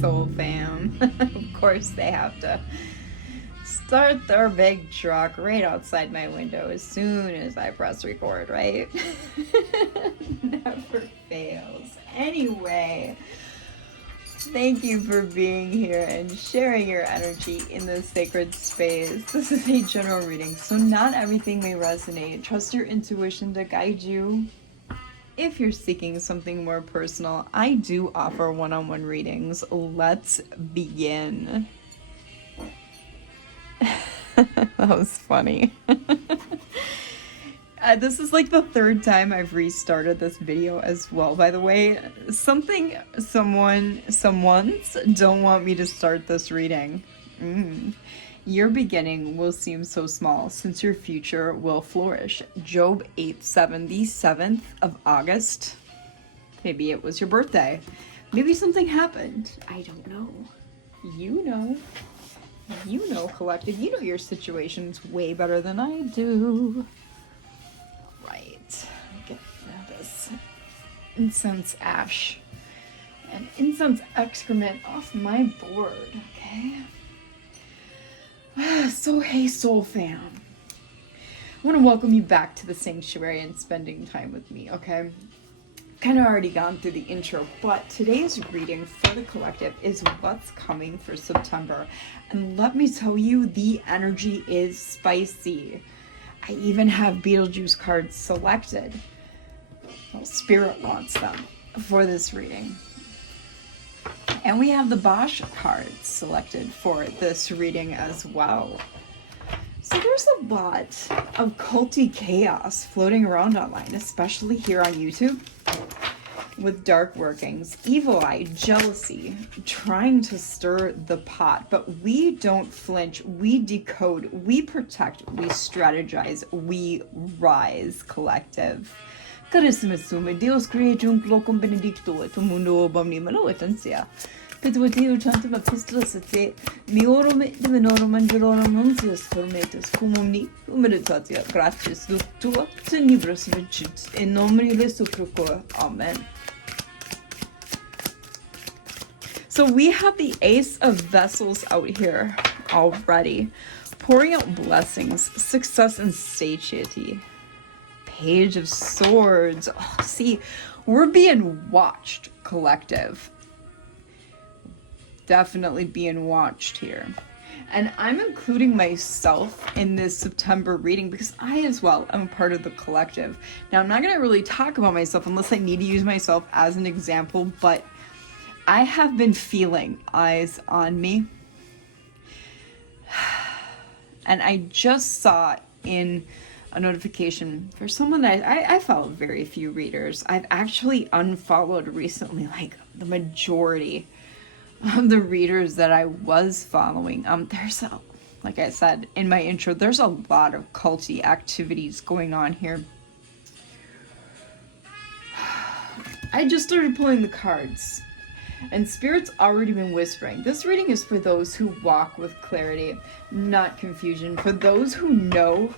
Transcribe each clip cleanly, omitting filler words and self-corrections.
Soul fam. Of course they have to start their big truck right outside my window as soon as I press record, right? Never fails. Anyway, thank you for being here and sharing your energy in this sacred space. This is a general reading, so not everything may resonate. Trust your intuition to guide you. If you're seeking something more personal, I do offer one-on-one readings. Let's begin. That was funny. This is like the third time I've restarted this video as well, by the way. Someone's don't want me to start this reading. Your beginning will seem so small, since your future will flourish. Job 8:7, the 7th of August. Maybe it was your birthday. Maybe something happened. I don't know. You know. You know, collective. You know your situation's way better than I do. Right. Get this incense ash and incense excrement off my board, okay? So, hey, soul fam. I want to welcome you back to the sanctuary and spending time with me, okay? Kind of already gone through the intro, but today's reading for the collective is what's coming for September. And let me tell you, the energy is spicy. I even have Beetlejuice cards selected. Well, Spirit wants them for this reading. And we have the Bosch cards selected for this reading as well. So there's a lot of culty chaos floating around online, especially here on YouTube, with dark workings, evil eye, jealousy, trying to stir the pot. But we don't flinch, we decode, we protect, we strategize, we rise, collective. Carissime sume, Deus creatum locum benedicto et mundo abominable et ansia. Petuitio tantum epistolas et se miorum et divinorum angelorum nuncius tormentus cum omni humilitatia gratias tua tenebras vincit in nomine Jesu Christo. Amen. So we have the Ace of Vessels out here already, pouring out blessings, success, and satiety. Page of Swords. Oh, see, we're being watched, collective. Definitely being watched here. And I'm including myself in this September reading because I as well am a part of the collective. Now, I'm not going to really talk about myself unless I need to use myself as an example, but I have been feeling eyes on me. And I just saw in a notification for someone that I follow very few readers. I've actually unfollowed recently, like the majority of the readers that I was following. There's like I said in my intro, there's a lot of culty activities going on here. I just started pulling the cards, and Spirit's already been whispering. This reading is for those who walk with clarity, not confusion. For those who know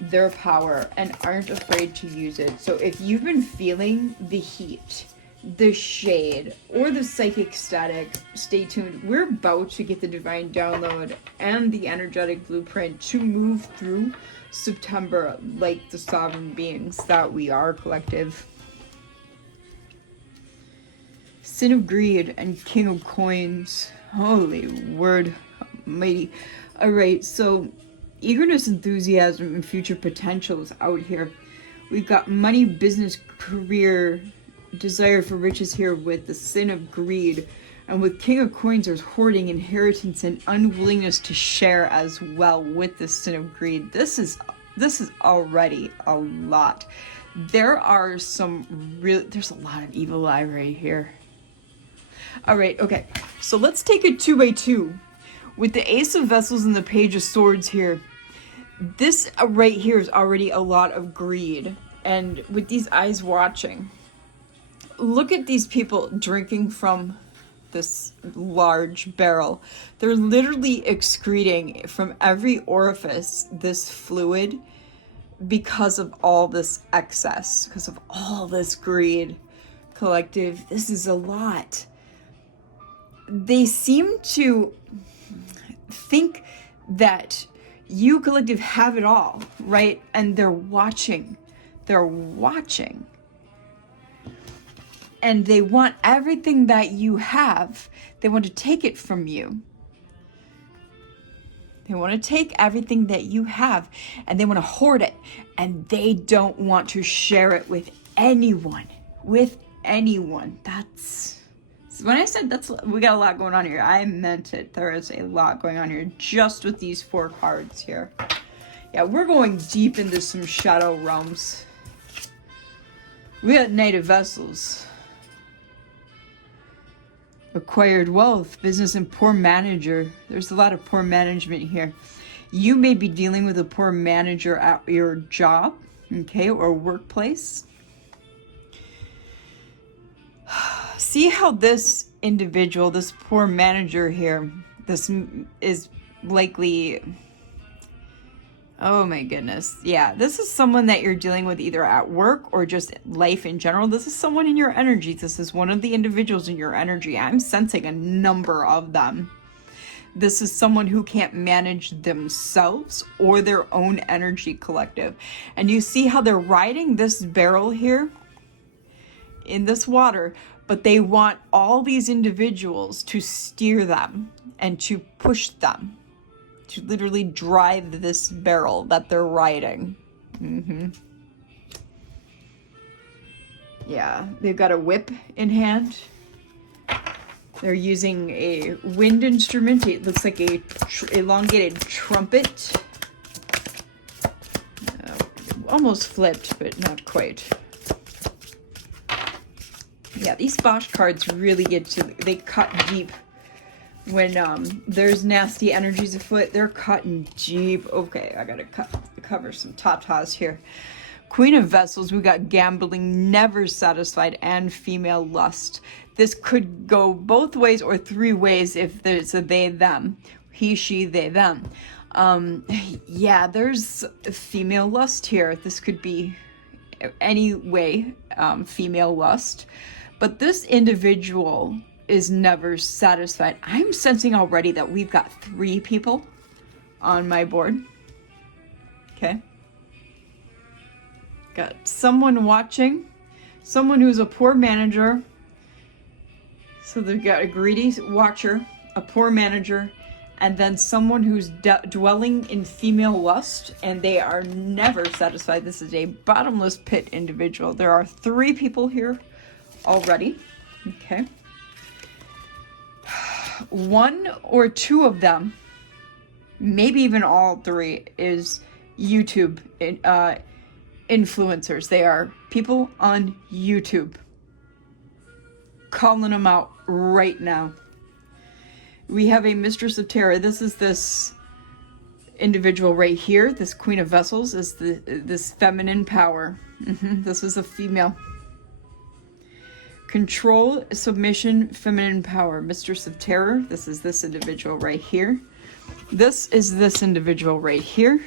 their power and aren't afraid to use it. So if you've been feeling the heat, the shade, or the psychic static, stay tuned. We're about to get the divine download and the energetic blueprint to move through September like the sovereign beings that we are, collective. Sin of Greed and King of Coins. Holy word almighty. Alright, so eagerness, enthusiasm, and future potentials out here. We've got money, business, career, desire for riches here with the Sin of Greed. And with King of Coins, there's hoarding, inheritance, and unwillingness to share as well with the Sin of Greed. This is already a lot. There's a lot of evil eye right here. Alright, okay. So let's take it 2 by 2. With the Ace of Vessels and the Page of Swords here, this right here is already a lot of greed. And with these eyes watching, look at these people drinking from this large barrel. They're literally excreting from every orifice this fluid because of all this excess, because of all this greed. Collective, this is a lot. they seem to think that you collective have it all, right? And they're watching. They're watching. And they want everything that you have. They want to take it from you. They want to take everything that you have and they want to hoard it. And they don't want to share it with anyone. With anyone. That's... When I said we got a lot going on here, I meant it. There is a lot going on here just with these 4 cards here. Yeah, we're going deep into some shadow realms. We got Knight of Vessels. Acquired wealth, business, and poor manager. There's a lot of poor management here. You may be dealing with a poor manager at your job, okay, or workplace. See how this individual, this poor manager here, this is likely, oh my goodness. Yeah, this is someone that you're dealing with either at work or just life in general. This is someone in your energy. This is one of the individuals in your energy. I'm sensing a number of them. This is someone who can't manage themselves or their own energy collective. And you see how they're riding this barrel here in this water, but they want all these individuals to steer them and to push them, to literally drive this barrel that they're riding. Yeah, they've got a whip in hand. They're using a wind instrument. It looks like a elongated trumpet. Almost flipped, but not quite. Yeah, these Bosch cards really get to, they cut deep. When there's nasty energies afoot, they're cutting deep. Okay, I gotta cover some tatas here. Queen of Vessels, we got gambling, never satisfied, and female lust. This could go both ways or 3 ways if there's a they, them. He, she, they, them. Yeah, there's female lust here. This could be any way, female lust. But this individual is never satisfied. I'm sensing already that we've got 3 people on my board. Okay. Got someone watching, someone who's a poor manager. So they've got a greedy watcher, a poor manager, and then someone who's dwelling in female lust, and they are never satisfied. This is a bottomless pit individual. There are 3 people here already. Okay. 1 or 2 of them, maybe even all 3, is YouTube influencers. They are people on YouTube. Calling them out right now. We have a Mistress of Terror. This is this individual right here. This Queen of Vessels is this feminine power. This is a female. Control, submission, feminine power. Mistress of Terror. This is this individual right here. This is this individual right here.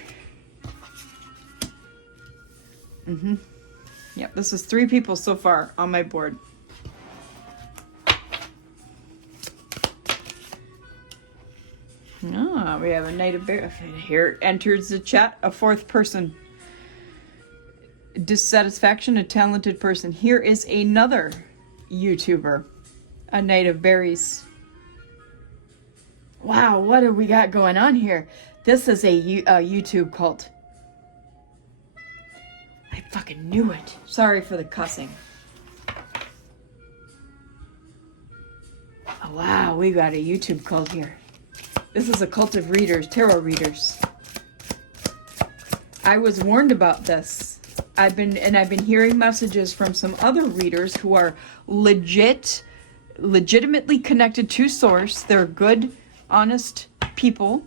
Yep, this is 3 people so far on my board. Ah, we have a Knight of Bear. Here enters the chat, a 4th person. Dissatisfaction, a talented person. Here is another YouTuber, a Knight of Berries. Wow, what do we got going on here? This is a YouTube cult. I fucking knew it. Sorry for the cussing. Oh, wow, we got a YouTube cult here. This is a cult of readers, tarot readers. I was warned about this. I've been hearing messages from some other readers who are legitimately connected to source. They're good, honest people.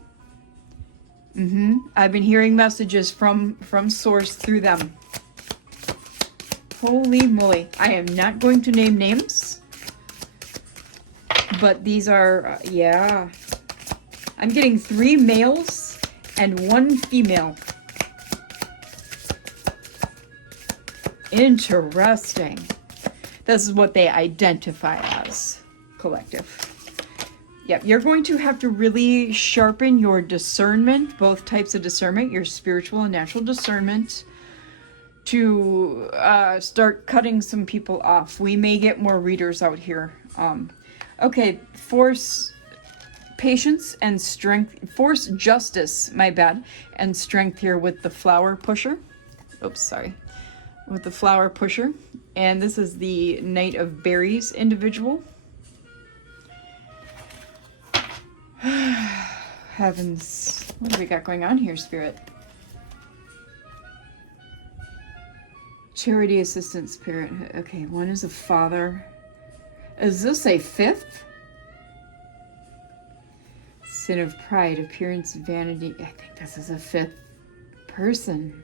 I've been hearing messages from source through them. Holy moly. I am not going to name names. But these are, yeah. I'm getting 3 males and 1 female. Interesting. This is what they identify as, collective. Yep, you're going to have to really sharpen your discernment, both types of discernment, your spiritual and natural discernment, to start cutting some people off. We may get more readers out here. Okay, force patience and strength, force justice, my bad, and strength here with the flower pusher. Oops, sorry. With the flower pusher. And this is the Knight of Berries individual. Heavens, what do we got going on here, Spirit? Charity Assistant Spirit. Okay, one is a father. Is this a fifth? Sin of pride, appearance, vanity. I think this is a fifth person.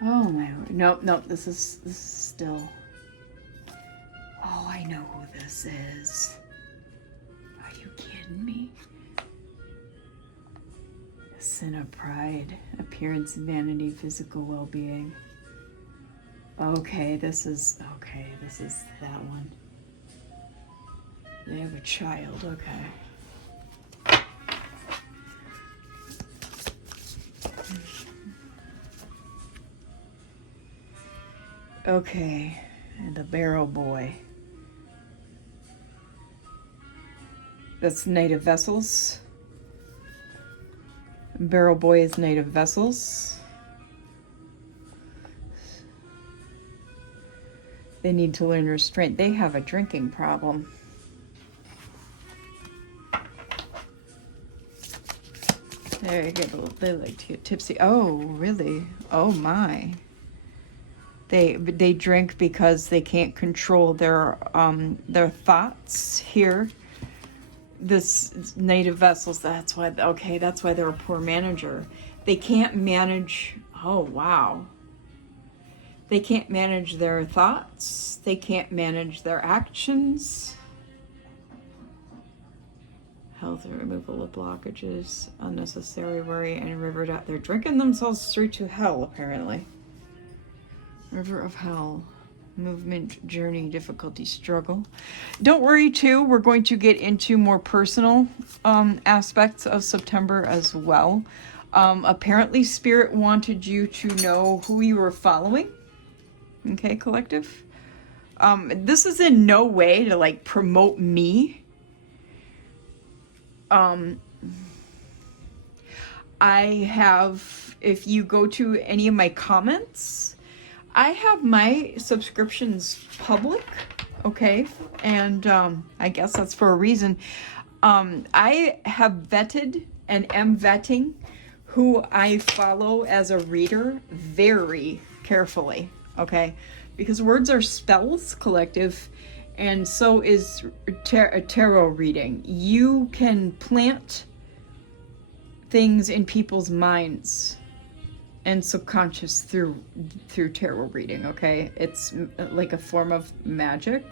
Oh my word. Nope, this is still. Oh, I know who this is. Are you kidding me? Sin of pride, appearance, vanity, physical well-being. Okay, this is that one. They have a child, okay. Okay, and the barrel boy. That's Knight of Vessels. Barrel boy is Knight of Vessels. They need to learn restraint. They have a drinking problem. There you go. They like to get tipsy. Oh, really? Oh my. They drink because they can't control their thoughts here. This Knight of Vessels, that's why they're a poor manager. They can't manage, oh wow. They can't manage their thoughts. They can't manage their actions. Health and removal of blockages, unnecessary worry, and river death. They're drinking themselves straight to hell, apparently. River of hell. Movement, journey, difficulty, struggle. Don't worry too, we're going to get into more personal aspects of September as well. Apparently Spirit wanted you to know who you were following. Okay, collective. This is in no way to like promote me. I have, if you go to any of my comments, I have my subscriptions public, okay? And I guess that's for a reason. I have vetted and am vetting who I follow as a reader very carefully, okay? Because words are spells, collective, and so is tarot reading. You can plant things in people's minds and subconscious through tarot reading, okay? It's like a form of magic,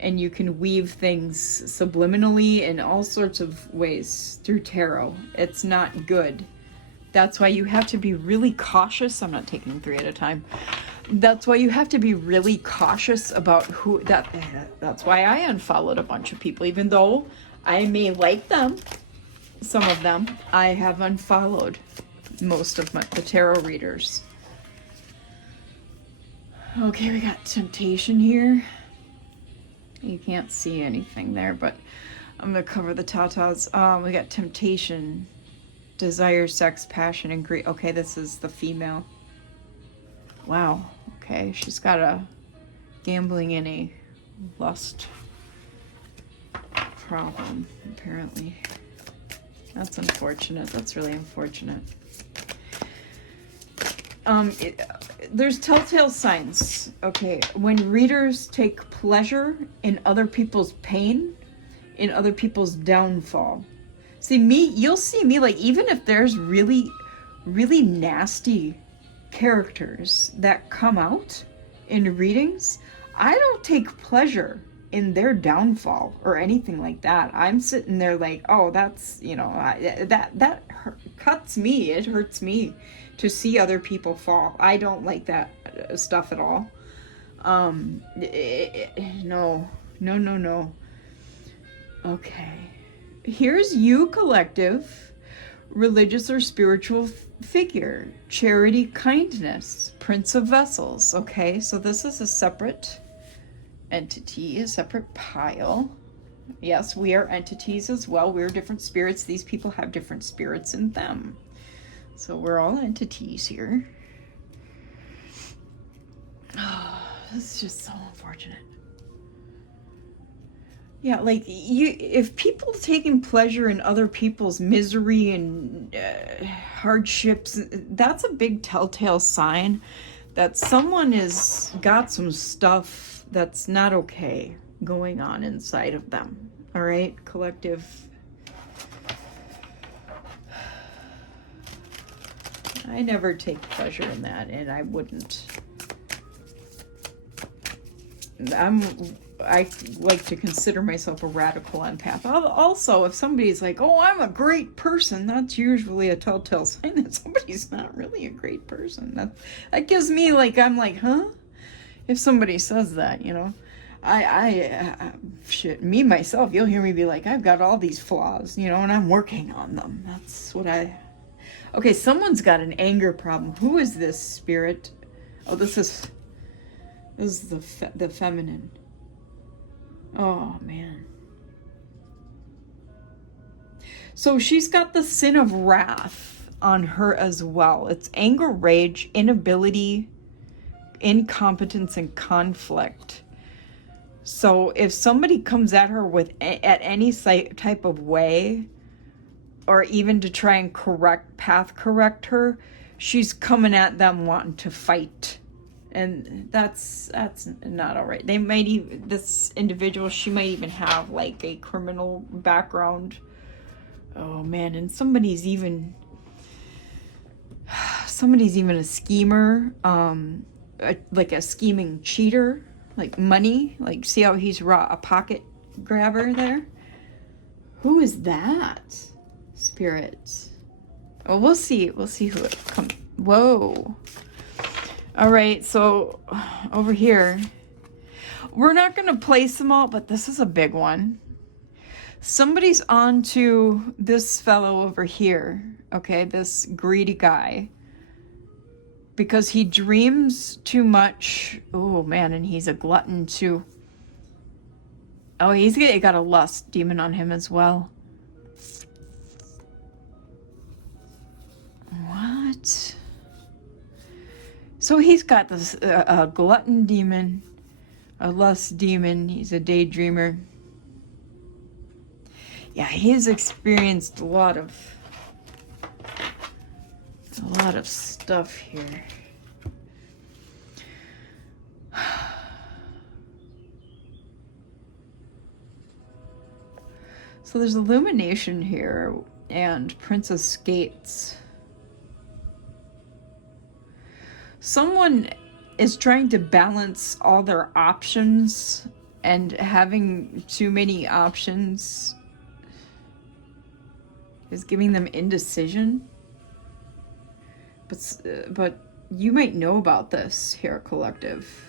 and you can weave things subliminally in all sorts of ways through tarot. It's not good. That's why you have to be really cautious. I'm not taking 3 at a time. That's why you have to be really cautious about who that's why I unfollowed a bunch of people, even though I may like them, some of them. I have unfollowed most of the tarot readers. Okay, we got temptation here. You can't see anything there, but I'm gonna cover the tatas. We got temptation, desire, sex, passion, and greed. Okay, this is the female. Wow. Okay, she's got a gambling and a lust problem, apparently. That's unfortunate. That's really unfortunate. There's telltale signs, okay? When readers take pleasure in other people's pain, in other people's downfall. See, you'll see me, like, even if there's really, really nasty characters that come out in readings, I don't take pleasure in their downfall or anything like that. I'm sitting there like, oh, that's, that cuts me. It hurts me to see other people fall. I don't like that stuff at all. No. Okay. Here's you, collective, religious or spiritual figure, charity, kindness, Prince of Vessels. Okay, so this is a separate entity, a separate pile. Yes, we are entities as well. We're different spirits. These people have different spirits in them. So we're all entities here. Oh, this is just so unfortunate. Yeah, like if people taking pleasure in other people's misery and hardships, that's a big telltale sign that someone has got some stuff that's not okay going on inside of them. All right, collective. I never take pleasure in that, and I wouldn't. I like to consider myself a radical empath. Also, if somebody's like, oh, I'm a great person, that's usually a telltale sign that somebody's not really a great person. That gives me like, I'm like, huh? If somebody says that, you know, shit, me, myself, you'll hear me be like, I've got all these flaws, you know, and I'm working on them. That's what okay, someone's got an anger problem. Who is this spirit? Oh, this is the feminine. Oh, man. So she's got the sin of wrath on her as well. It's anger, rage, inability, incompetence, and conflict. So if somebody comes at her with at any type of way, or even to try and path correct her, she's coming at them wanting to fight. And that's not all right. They might even, this individual, she might even have like a criminal background. Oh man, and somebody's even a schemer, like a scheming cheater, like money. Like, see how he's a pocket grabber there? Who is that spirit? Oh, we'll see who it comes. Whoa. All right, so over here, we're not going to place them all, but this is a big one. Somebody's on to this fellow over here, okay, this greedy guy, because he dreams too much. Oh, man, and he's a glutton too. Oh, he's got a lust demon on him as well. What? So he's got this a glutton demon, a lust demon. He's a daydreamer. Yeah, he's experienced a lot of stuff here. So there's illumination here and Princess Skates. Someone is trying to balance all their options, and having too many options is giving them indecision. But you might know about this here, collective.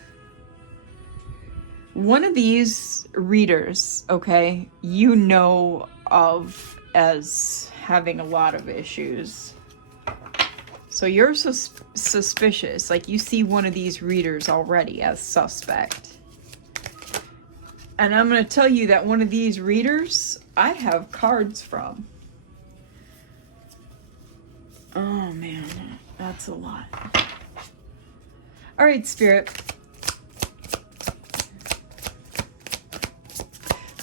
One of these readers, okay, you know of as having a lot of issues. So you're suspicious, like you see one of these readers already as suspect. And I'm going to tell you that one of these readers, I have cards from. Oh man, that's a lot. All right, Spirit.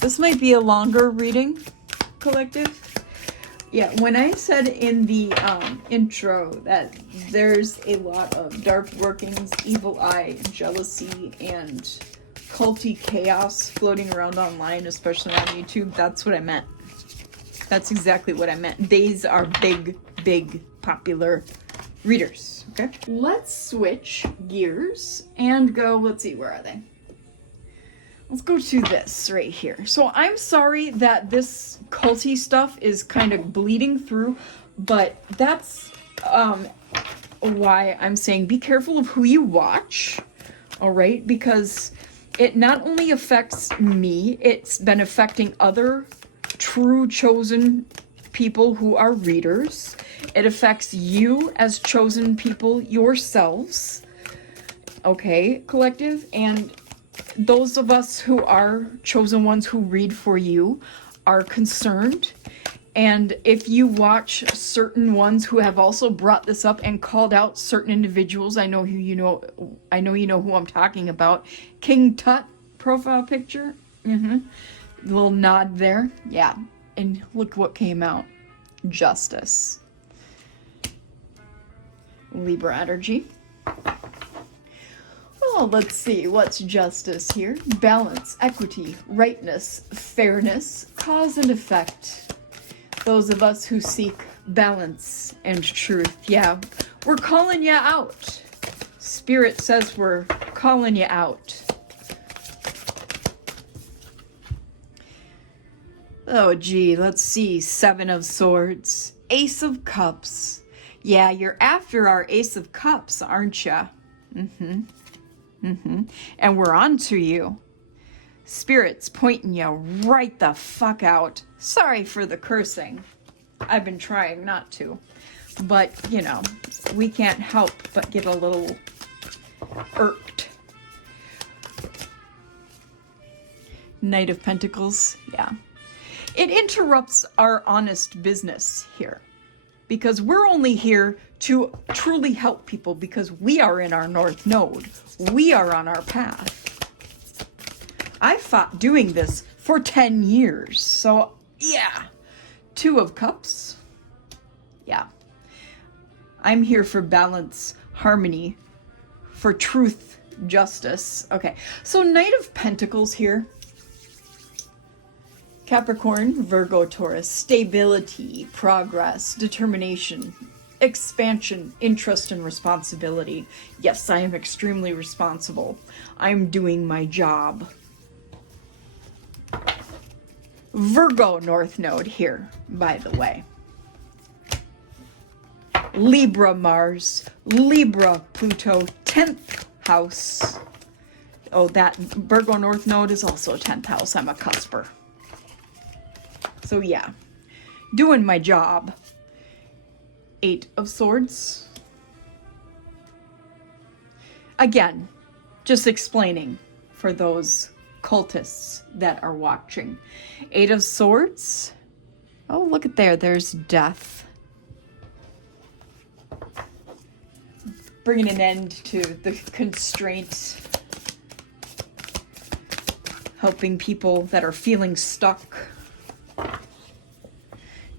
This might be a longer reading, collective. Yeah, when I said in the intro that there's a lot of dark workings, evil eye, jealousy, and culty chaos floating around online, especially on YouTube, that's what I meant. That's exactly what I meant. These are big, popular readers, okay? Let's switch gears and go, let's see, where are they? Let's go to this right here. So I'm sorry that this culty stuff is kind of bleeding through, but that's why I'm saying be careful of who you watch, all right? Because it not only affects me, it's been affecting other true chosen people who are readers. It affects you as chosen people yourselves. Okay, collective. And those of us who are chosen ones who read for you are concerned. And if you watch certain ones who have also brought this up and called out certain individuals, I know you know who I'm talking about. King Tut profile picture. Little nod there. Yeah. And look what came out. Justice. Libra energy. Well, let's see. What's justice here? Balance, equity, rightness, fairness, cause and effect. Those of us who seek balance and truth. Yeah, we're calling you out. Spirit says we're calling you out. Oh, gee, let's see. 7 of Swords. Ace of Cups. Yeah, you're after our Ace of Cups, aren't you? And we're on to you. Spirit's pointing you right the fuck out. Sorry for the cursing. I've been trying not to. But, you know, we can't help but get a little irked. Knight of Pentacles. Yeah. It interrupts our honest business here. Because we're only here to truly help people because we are in our North Node. We are on our path. I fought doing this for 10 years. So, yeah. 2 of Cups. Yeah. I'm here for balance, harmony, for truth, justice. Okay. So, Knight of Pentacles here. Capricorn, Virgo, Taurus. Stability, progress, determination, expansion, interest, and responsibility. Yes, I am extremely responsible. I'm doing my job. Virgo North Node here, by the way. Libra Mars, Libra Pluto, 10th house. Oh, that Virgo North Node is also 10th house. I'm a cusper. So yeah, doing my job. 8 of Swords. Again, just explaining for those cultists that are watching. 8 of Swords. Oh, look at there. There's death. Bringing an end to the constraint. Helping people that are feeling stuck.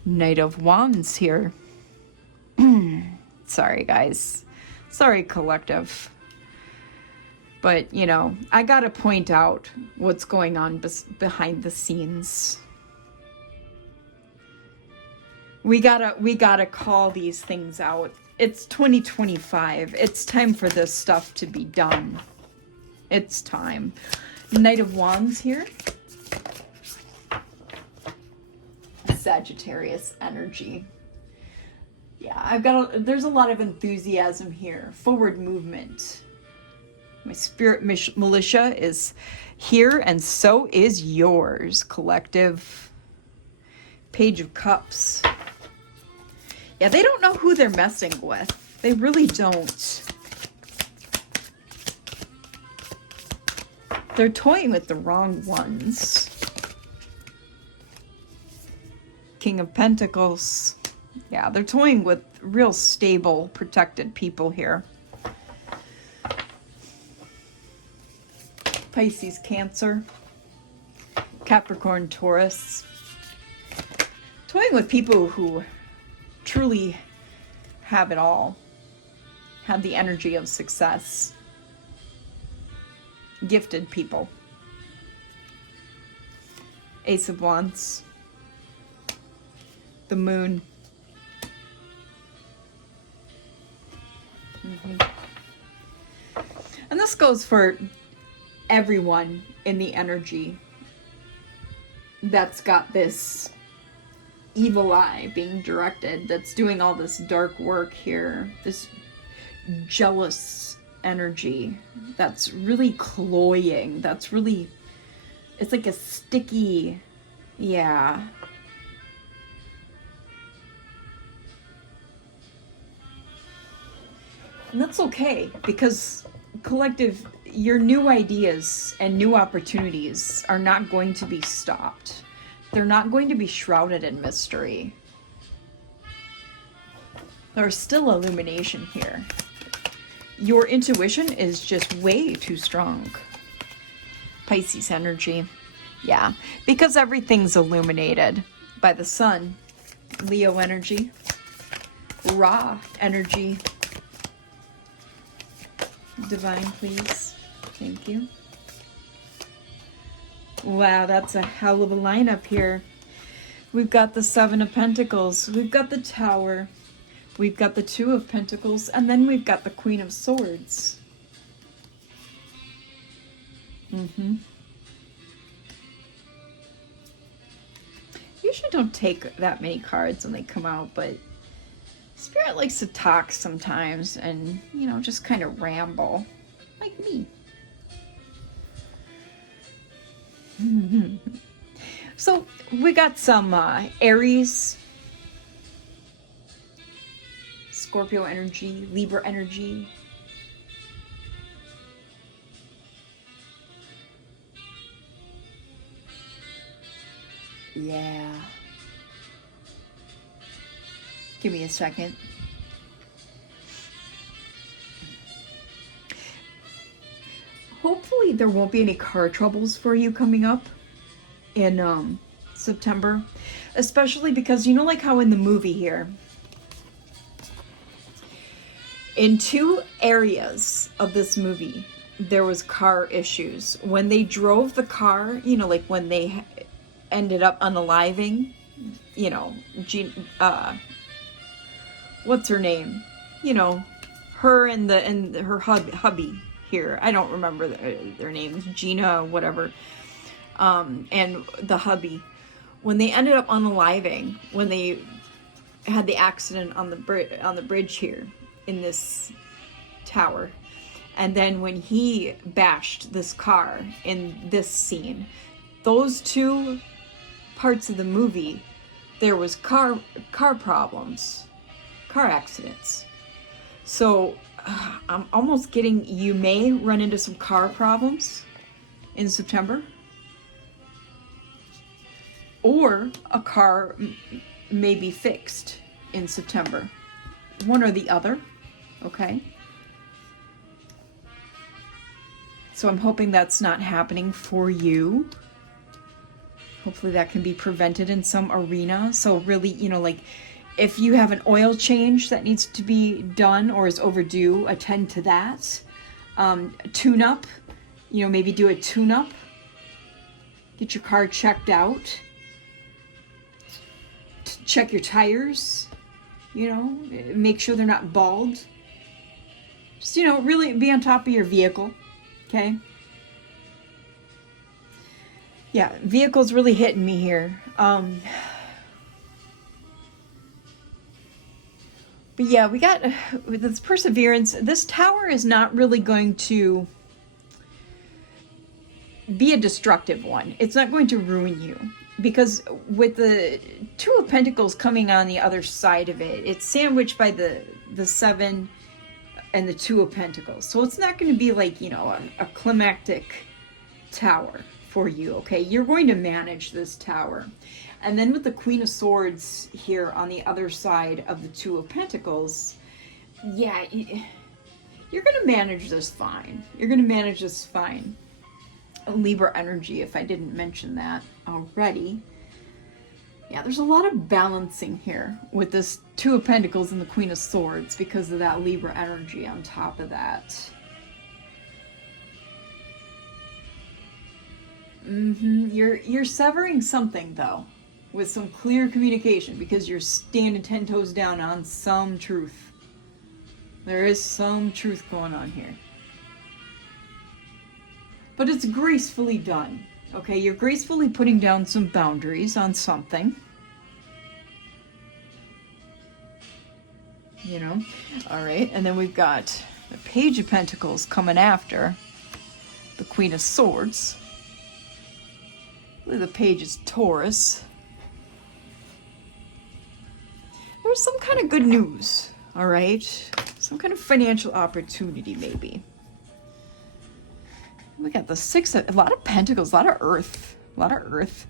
Knight of Wands here. Sorry, guys. Sorry, collective. But, you know, I gotta point out what's going on behind the scenes. We gotta call these things out. It's 2025. It's time for this stuff to be done. It's time. Knight of Wands here. Sagittarius energy. Yeah, there's a lot of enthusiasm here. Forward movement. My spirit militia is here, and so is yours, collective. Page of Cups. Yeah, they don't know who they're messing with. They really don't. They're toying with the wrong ones. King of Pentacles. Yeah, they're toying with real stable, protected people here. Pisces, Cancer. Capricorn, Taurus. Toying with people who truly have it all. Have the energy of success. Gifted people. Ace of Wands. The Moon. And this goes for everyone in the energy that's got this evil eye being directed, that's doing all this dark work here, this jealous energy that's really cloying, that's really, it's like a sticky, yeah, And that's okay, because collective, your new ideas and new opportunities are not going to be stopped. They're not going to be shrouded in mystery. There's still illumination here. Your intuition is just way too strong. Pisces energy. Yeah, because everything's illuminated by the sun. Leo energy. Ra energy. Divine, please. Thank you. Wow, that's a hell of a lineup here. We've got the Seven of Pentacles. We've got the Tower. We've got the Two of Pentacles. And then we've got the Queen of Swords. Usually don't take that many cards when they come out, but Spirit likes to talk sometimes and, you know, just kind of ramble. Like me. So we got some Aries, Scorpio energy, Libra energy. Yeah. Give me a second. Hopefully there won't be any car troubles for you coming up in September. Especially because, you know, like how in the movie here, in 2 areas of this movie, there was car issues. When they drove the car, you know, like when they ended up unaliving, you know, what's her name? You know, her and her hubby here. I don't remember their names. Gina, whatever. And the hubby. When they ended up unaliving, when they had the accident on the bridge here in this tower, and then when he bashed this car in this scene, those 2 parts of the movie, there was car problems, car accidents. So I'm almost getting, you may run into some car problems in September, or a car may be fixed in September. One or the other, okay? So I'm hoping that's not happening for you. Hopefully that can be prevented in some arena. So really, you know, like if you have an oil change that needs to be done or is overdue, attend to that. Tune-up, you know, maybe do a tune-up. Get your car checked out. Check your tires, you know, make sure they're not bald. Just, you know, really be on top of your vehicle, okay? Yeah, vehicle's really hitting me here. But yeah, we got with this perseverance. This tower is not really going to be a destructive one. It's not going to ruin you. Because with the Two of Pentacles coming on the other side of it, it's sandwiched by the 7 and the Two of Pentacles. So it's not going to be like, you know, a climactic tower for you, okay? You're going to manage this tower. And then with the Queen of Swords here on the other side of the Two of Pentacles, yeah, you're going to manage this fine. You're going to manage this fine. Libra energy, if I didn't mention that already. Yeah, there's a lot of balancing here with this Two of Pentacles and the Queen of Swords because of that Libra energy on top of that. You're severing something though with some clear communication because you're standing 10 toes down on some truth. There is some truth going on here. But it's gracefully done, okay? You're gracefully putting down some boundaries on something. You know? All right, and then we've got the Page of Pentacles coming after the Queen of Swords. The Page is Taurus. There's some kind of good news, all right? Some kind of financial opportunity, maybe. We got the six, a lot of pentacles, a lot of earth, a lot of earth.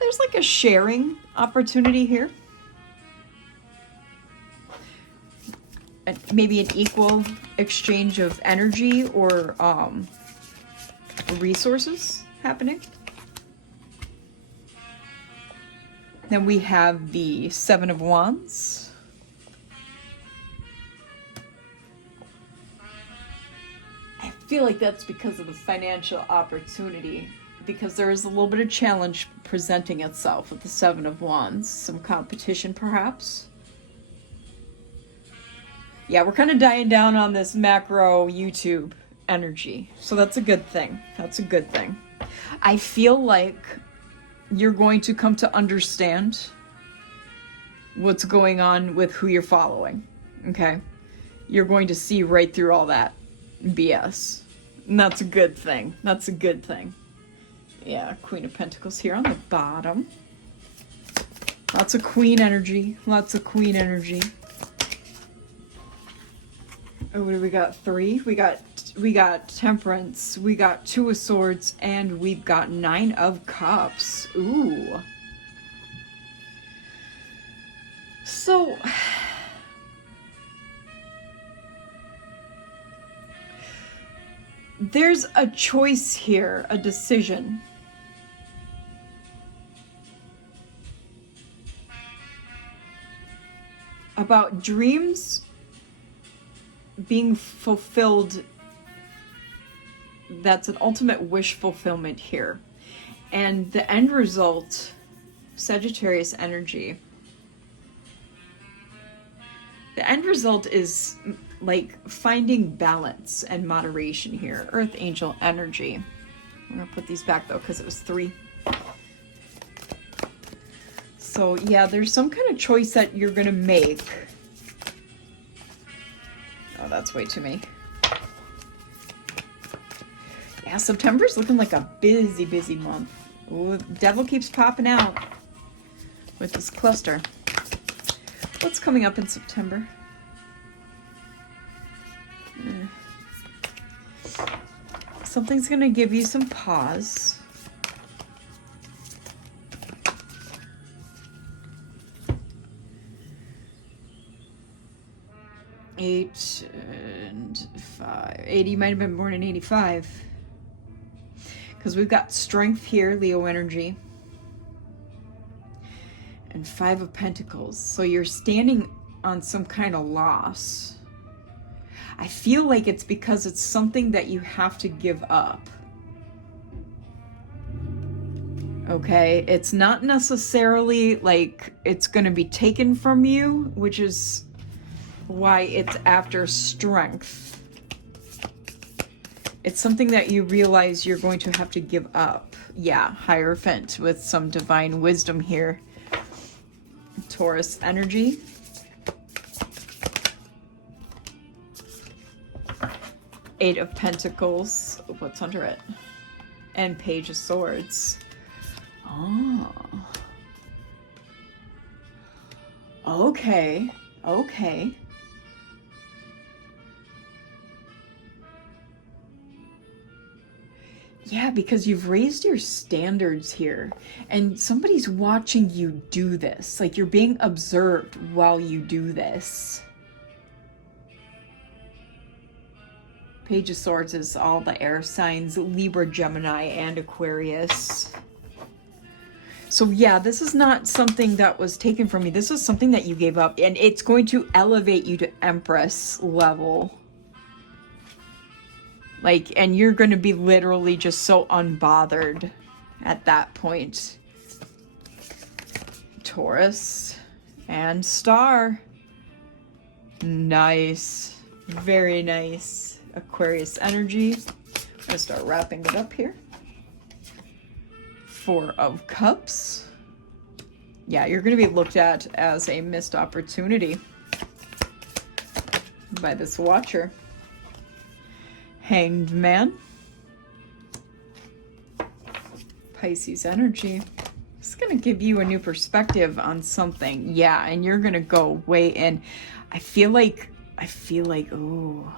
There's like a sharing opportunity here. Maybe an equal exchange of energy or resources happening. Then we have the Seven of Wands. I feel like that's because of the financial opportunity, because there is a little bit of challenge presenting itself with the Seven of Wands. Some competition, perhaps. Yeah, we're kind of dying down on this macro YouTube energy. So that's a good thing. That's a good thing. I feel like you're going to come to understand what's going on with who you're following. Okay? You're going to see right through all that BS. And that's a good thing. That's a good thing. Yeah, Queen of Pentacles here on the bottom. Lots of Queen energy. Lots of Queen energy. Oh, what do we got? 3. We got Temperance. We got 2 of Swords, and we've got 9 of Cups. Ooh. So there's a choice here, a decision. About dreams being fulfilled. That's an ultimate wish fulfillment here. And the end result, Sagittarius energy, the end result is like finding balance and moderation here. Earth Angel energy. I'm gonna put these back though because it was 3. So yeah, there's some kind of choice that you're gonna make. Oh, that's way too many. Yeah, September's looking like a busy, busy month. Ooh, devil keeps popping out with this cluster. What's coming up in September? Something's gonna give you some pause. Eight and 5. 80 might have been born in 85. Because we've got Strength here, Leo energy. And 5 of Pentacles. So you're standing on some kind of loss. I feel like it's because it's something that you have to give up. Okay? It's not necessarily like it's going to be taken from you, which is why it's after Strength. It's something that you realize you're going to have to give up. Yeah, Hierophant with some divine wisdom here. Taurus energy. Eight of Pentacles. What's under it? And Page of Swords. Oh. Okay. Okay. Yeah, because you've raised your standards here and somebody's watching you do this. Like you're being observed while you do this. Page of Swords is all the air signs, Libra, Gemini, and Aquarius. So yeah, this is not something that was taken from you. This is something that you gave up, and it's going to elevate you to Empress level. Like, and you're going to be literally just so unbothered at that point. Taurus and Star. Nice. Very nice. Aquarius energy. I'm going to start wrapping it up here. 4 of Cups. Yeah, you're going to be looked at as a missed opportunity by this watcher. Hanged Man. Pisces energy. It's gonna give you a new perspective on something. Yeah, and you're gonna go way in. I feel like, ooh.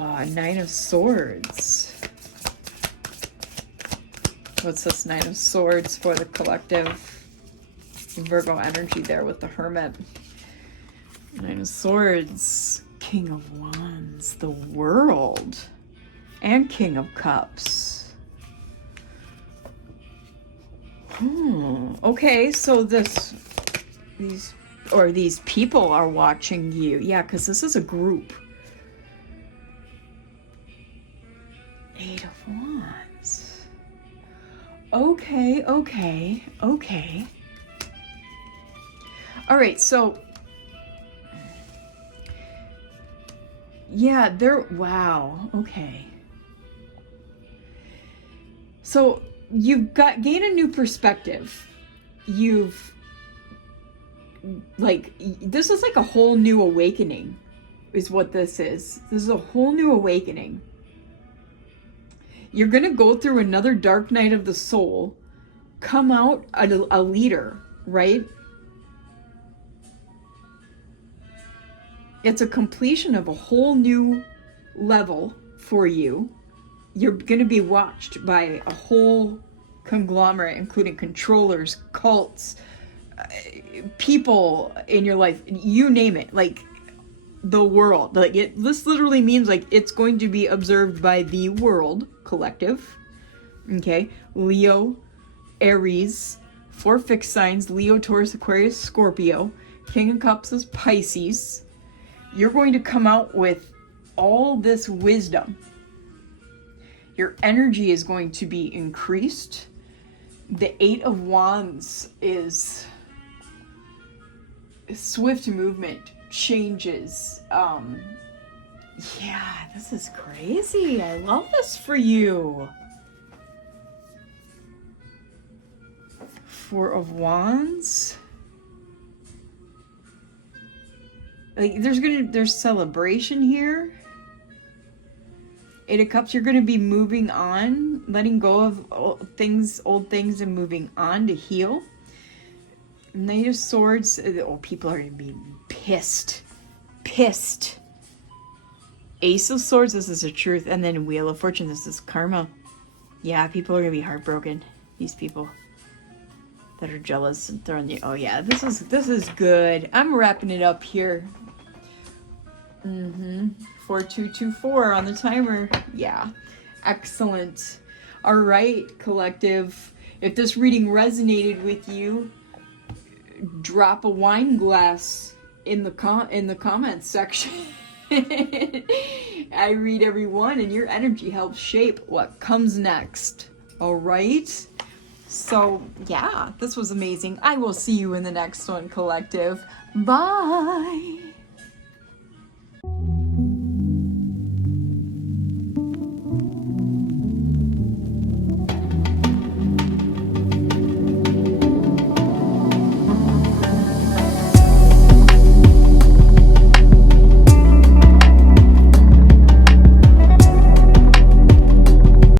Nine of Swords. What's this Nine of Swords for the collective? Virgo energy there with the Hermit. Nine of Swords. King of Wands. The World. And King of Cups. Okay, so these people are watching you. Yeah, because this is a group. Eight of Wands. Okay. All right, so yeah, wow, okay. So you've gained a new perspective. You've, like, this is like a whole new awakening is what this is. This is a whole new awakening. You're going to go through another dark night of the soul, come out a leader, right? It's a completion of a whole new level for you. You're going to be watched by a whole conglomerate, including controllers, cults, people in your life, you name it, like the world. Like this literally means like it's going to be observed by the world collective. Okay, Leo, Aries, 4 fixed signs, Leo, Taurus, Aquarius, Scorpio. King of Cups is Pisces. You're going to come out with all this wisdom. Your energy is going to be increased. The 8 of Wands is swift movement, changes. Yeah, this is crazy. I love this for you. 4 of Wands. Like there's celebration here. 8 of Cups, you're going to be moving on, letting go of old things, and moving on to heal. Knight of Swords, people are going to be pissed. Ace of Swords, this is the truth. And then Wheel of Fortune, this is karma. Yeah, people are going to be heartbroken. These people that are jealous and throwing you. Oh yeah, this is good. I'm wrapping it up here. 4224 on the timer. Yeah, excellent. All right, collective. If this reading resonated with you, drop a wine glass in the comments section. I read every one, and your energy helps shape what comes next. All right. So yeah, this was amazing. I will see you in the next one, collective. Bye.